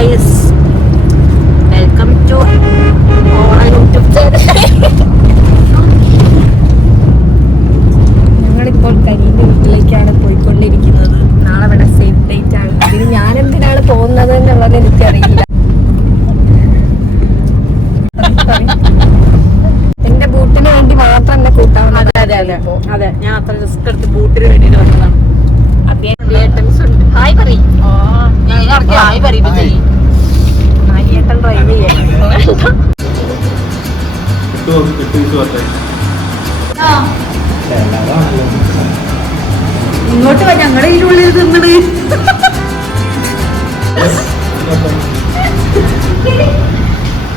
Guys, welcome to YouTube channel. ഞങ്ങളിപ്പോൾ കരീന്റെ വീട്ടിലേക്കാണ് പോയിക്കൊണ്ടിരിക്കുന്നത്. നാളെ ഇവിടെ സേഫ് ഡേറ്റ് ആണ്. ഇതിന് ഞാൻ എന്തിനാണ് പോകുന്നത് എന്നുള്ളത് എനിക്കറിയില്ല. എന്റെ ബൂട്ടിന് വേണ്ടി മാത്രം എന്നെ കൂട്ടാവുന്ന. അതെ, ഞാൻ അത്ര റിസ്ക് എടുത്ത് ബൂട്ടിന് വേണ്ടിട്ട് വന്നതാണ്. ഹായ് പറയും. ഹായ് പറയുമ്പോ ചെയ്യും. നായിയേട്ടൻ ഡ്രൈവ് ചെയ്യാൻ. ഇങ്ങോട്ട് വാ, ഞങ്ങളുടെ ഇതിനുള്ളിൽ തിന്നത്.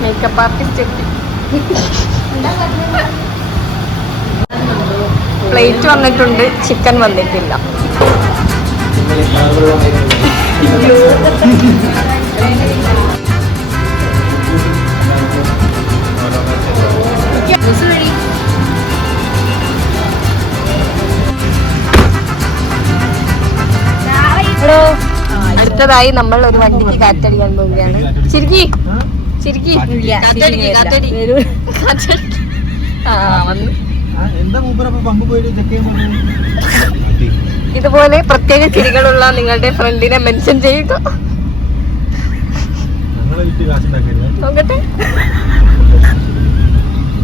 മേക്കപ്പ് ആർട്ടിസ്റ്റ് പ്ലേറ്റ് വന്നിട്ടുണ്ട്, ചിക്കൻ വന്നിട്ടില്ല. അടുത്തതായി നമ്മൾ ഒരു വണ്ടിക്ക് കാറ്റടിക്കാൻ പോവുകയാണ്. ചിരിക്കി ചിരിക്കി ഇതുപോലെ പ്രത്യേക ചിരികളുള്ള നിങ്ങളുടെ ഫ്രണ്ടിനെ മെൻഷൻ ചെയ്യുക. നോക്കട്ടെ,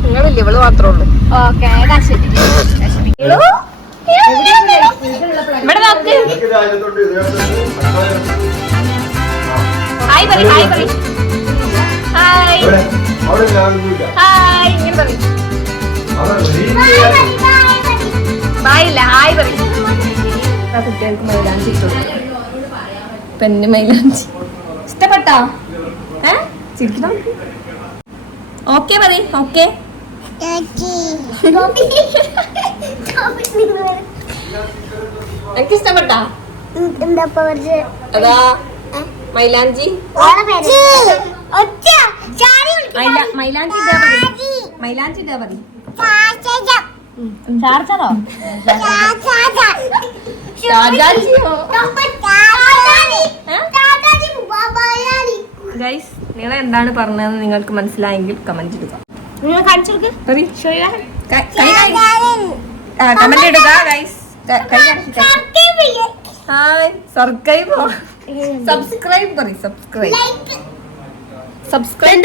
നിങ്ങളില്ല, ഇവള് മാത്രമേ ഉള്ളൂ. ഇവിടെ നോക്ക്. ഹായ് പറ, ഹായ് പറ, ഹായ് ഹായ്. ഇങ്ങനെ പറ, ബായ് ഇല്ല, ഹായ് പറ. കുട്ടികൾക്ക് മൈലാഞ്ചി ഇട്ടു. പെണ്ണ് മൈലാഞ്ചി ഇഷ്ടപ്പെട്ടോ? ചിരിക്കണം. ഓക്കെ പറ, ഓക്കെ. എനിക്ക് ഇഷ്ടപ്പെട്ടാ? അതാ മൈലാഞ്ചി. മൈലാഞ്ചി ഇതാ മതി, മൈലാഞ്ചി ഇതാ മതി. ചാർജറോ? ഗൈസ്, നിങ്ങൾ എന്താണ് പറഞ്ഞതെന്ന് നിങ്ങൾക്ക് മനസ്സിലായെങ്കിൽ കമന്റ് ഇടുക. കമന്റ് ഇടുക ഗൈസ്. സബ്സ്ക്രൈബ് പറ, subscribe subscribe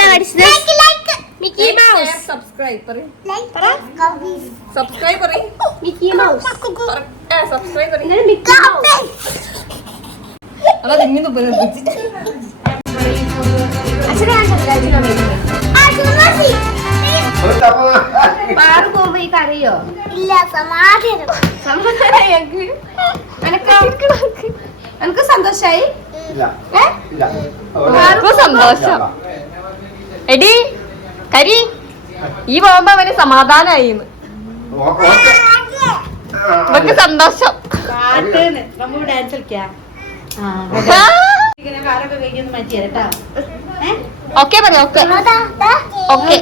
Mickey mouse. Subscribe പറ, സബ്സ്ക്രൈബ് പറ, മിക്കി മൗസ്. സബ്സ്ക്രൈബ് പറ, മിക്കി മൗസ്. അതാ ഇങ്ങനെ ഉപയോഗിച്ച് അറിയോ? ഇല്ല, എനിക്ക് സന്തോഷായി. സന്തോഷം. എടി കരി, ഈ പോകുമ്പോ അവന് സമാധാനായി. നമുക്ക് സന്തോഷം. ഡാൻസ് കളിക്കാം. ഓക്കെ പറ, ഓക്കെ ഓക്കെ.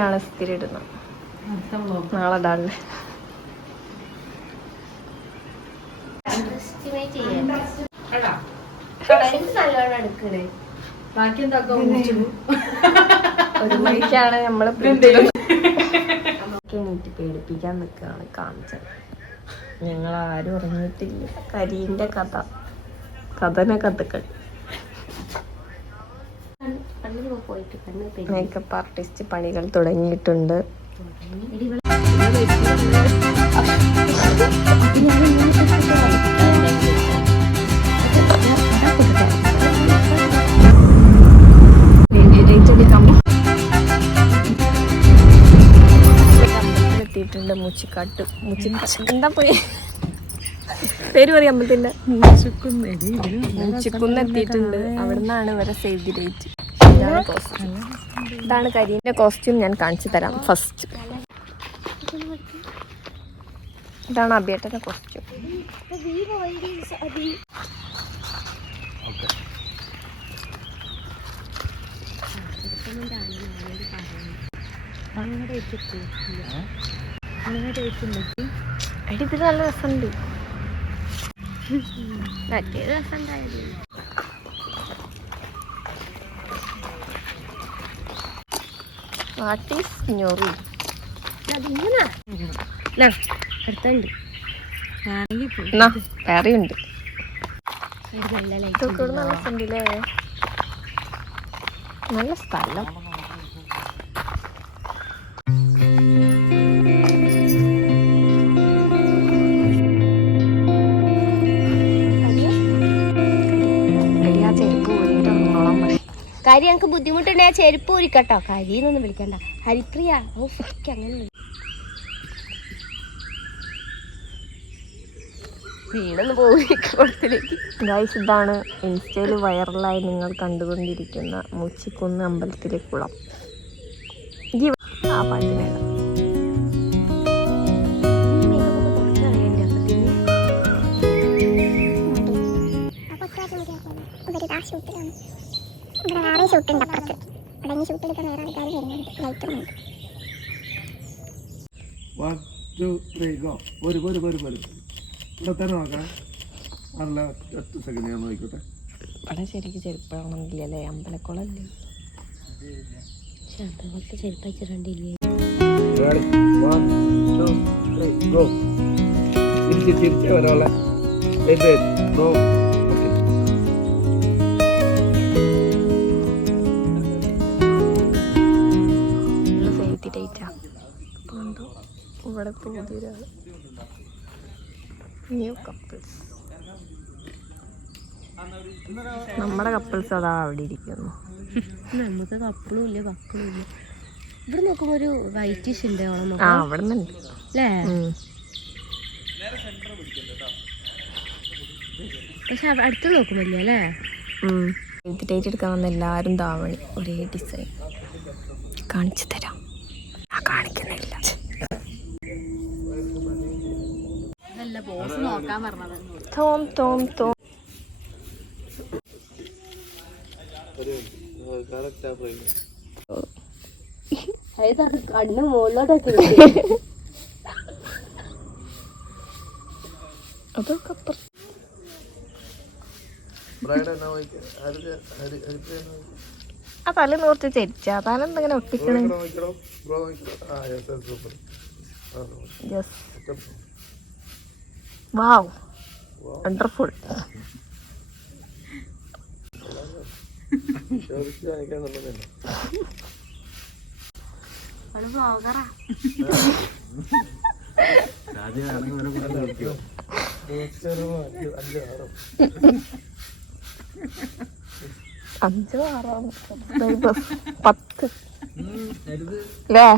ാണ് സ്ഥിരം ഇടുന്നത്. നാളെ ഡാണ്. ഒരു മണിക്കാണ് നമ്മള് എണീറ്റ് പേടിപ്പിക്കാൻ നിൽക്കുകയാണ് കാണിച്ചത്. ഞങ്ങൾ ആരും ഉറങ്ങിയിട്ടില്ല. കരീന്റെ കഥന കഥകൾ. മേക്കപ്പ് ആർട്ടിസ്റ്റ് പണികൾ തുടങ്ങിയിട്ടുണ്ട്. എത്തിയിട്ടുണ്ട്. മുച്ചിക്കാട്ട് എന്താ പോയി പേര് പറയും അമ്പലത്തിന്റെ മൂച്ചിക്കുന്ന് എത്തിയിട്ടുണ്ട്. അവിടെ നിന്നാണ് ഇവരെ സേവ് ദി ഡേറ്റ്. ഇതാണ് കോസ്റ്റ്യൂം. ഇതാണ് കരീന്റെ കോസ്റ്റ്യൂം. ഞാൻ കാണിച്ചു തരാം. ഫസ്റ്റ് ഇതാണ് അഭിയേട്ടന്റെ കോസ്റ്റ്യൂം. ഇത് നല്ല രസമുണ്ട്. മറ്റേ രസമുണ്ടായിരുന്നു. വാട്ട് ഈസ് ഞൊറി? അടുത്തുണ്ട്, വേറെയുണ്ട്. നല്ല രസമുണ്ടല്ലേ? നല്ല സ്ഥലം. കരി ഞങ്ങൾക്ക് ബുദ്ധിമുട്ടുണ്ടെങ്കിൽ ആ ചെരുപ്പ് ഊരിക്കട്ടോ. കരിന്നൊന്നും വിളിക്കണ്ട, ഹരിപ്രിയ. അങ്ങനെ വീണൊന്ന് പോയിലേക്ക്. ഗൈസ്, ഇതാണ് ഇൻസ്റ്റയിൽ വൈറലായി നിങ്ങൾ കണ്ടുകൊണ്ടിരിക്കുന്ന മൂച്ചിക്കുന്ന് അമ്പലത്തിലെ കുളം. ആ പാട്ടിനേടാ വേറെ ഷൂട്ടുണ്ട് അപ്പുറത്ത്. അവിടെ ഇനി ഷൂട്ട് എടുക്കാൻ വേറെ ആൾക്കാർ വരുന്നുണ്ട്. ലൈറ്റുന്നുണ്ട്. 1 2 3 ഗോ. ഒരു ഇവിടെ തന്നെ നോക്കാം. അല്ല, 10 സെക്കൻഡ് ഞാൻ നോക്കിക്കോട്ടെ. അവിടെ ശരിക്കും ചെരുപ്പാണെന്നില്ലല്ലേ? അമ്പലക്കുളല്ലേ? അതുപോലത്തെ ചെരുപ്പ് വെച്ചിട്ടുണ്ടില്ലേ? 1 2 3 ഗോ. തിരിച്ച് ഒരാളെ ഗോ. ഇവിടെ പുതിയൊരാള് ന്യൂ കപ്പിൾസ്. നമ്മുടെ കപ്പിൾസ് അതാ അവിടെ ഇരിക്കുന്നു. നമുക്ക് കപ്പിളും ഇല്ല മക്കളും ഇല്ല. ഇവിടെ നോക്കുമ്പോ ഒരു വൈറ്റിഷ് ഉണ്ട്. ആ, അവിടെ നിന്നുണ്ട് അല്ലേ? പക്ഷെ അടുത്ത് നോക്കുമ്പല്ലേ അല്ലേ? ഡേറ്റ് എടുക്കാൻ വന്ന എല്ലാവരും താവണി ഒരേ ഡിസൈൻ. കാണിച്ചു തരാം. ആ, കാണിക്കുന്നില്ല. തോം തോം തോം. കണ്ണ് മുകളിലോട്ടൊക്കെ അതൊക്കെ ആ തല നോർത്ത് ചരിച്ചാ തലെന്തെങ്ങനെ ഒട്ടിക്കണേ? വാവ്, വണ്ടർഫുൾ. അഞ്ചോ ആറോ 10 അല്ലേ?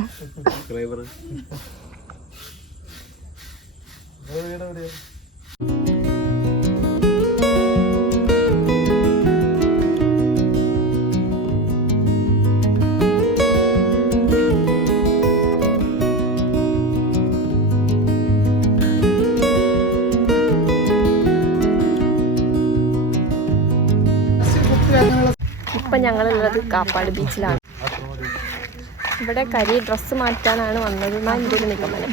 ഇപ്പം ഞങ്ങളുള്ളത് കാപ്പാട് ബീച്ചിലാണ്. ഇവിടെ കരി ഡ്രസ്സ് മാറ്റാനാണ് വന്നത് എന്നാ എൻ്റെ ഒരു നിഗമനം.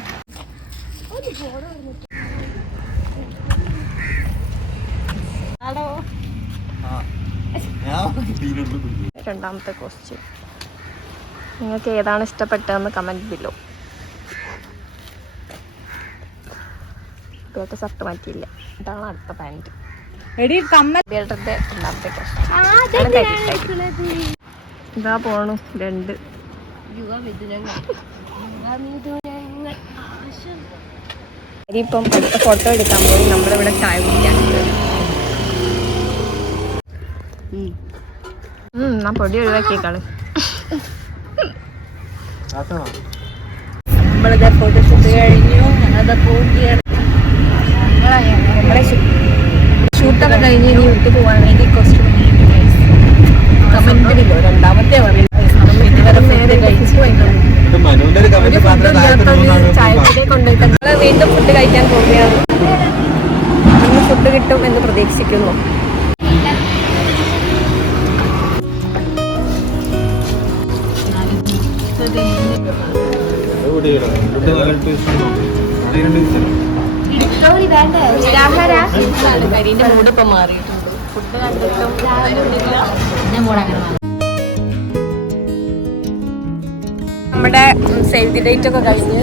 രണ്ടാമത്തെ കോസ്റ്റ്യൂം. നിങ്ങൾക്ക് ഏതാണ് ഇഷ്ടപ്പെട്ടതെന്ന് കമൻറ്റ് ബിലോ. ഇപ്പോഴത്തെ ഷർട്ട് മാറ്റിയില്ല. ഇതാണ് അടുത്ത പാൻറ്റ്. രണ്ടാമത്തെ കോസ്റ്റ്യൂം. ഇതാ പോണു 2. ഇപ്പം അടുത്ത ഫോട്ടോ എടുക്കാൻ പോയി. നമ്മളിവിടെ ചായ കുടിക്കാനുണ്ട്. ഞാൻ പൊടി ഒഴിവാക്കിയേക്കാള്. നമ്മളിത് ഫോട്ടോഷൂട്ട് കഴിഞ്ഞു. ഞാനത് പോവുകയാണ്. നമ്മളെ ഷൂട്ടൊക്കെ കഴിഞ്ഞ് ഇനി വീട്ടിൽ പോകാൻ വേണ്ടി കുറച്ച് കമന്റിലോ രണ്ടാമത്തെ പറയുന്നത് ഇതുവരെ നേരെ കഴിച്ചു ഒരു ഫുഡ് ഇല്ലാത്തൊരു ചായക്കടയിൽ കൊണ്ടുപോയിട്ട് ഞങ്ങൾ വീണ്ടും ഫുഡ് കഴിക്കാൻ പോവുകയാണ്. ഇന്ന് ഫുഡ് കിട്ടും എന്ന് പ്രതീക്ഷിക്കുന്നു. കരിന്റെ മൂഡ് ഇപ്പൊ മാറിയിട്ടുണ്ട്. ഫുഡ് കണ്ടിട്ടും നമ്മുടെ സേവ് ദി ഡേറ്റ് ഒക്കെ കഴിഞ്ഞ്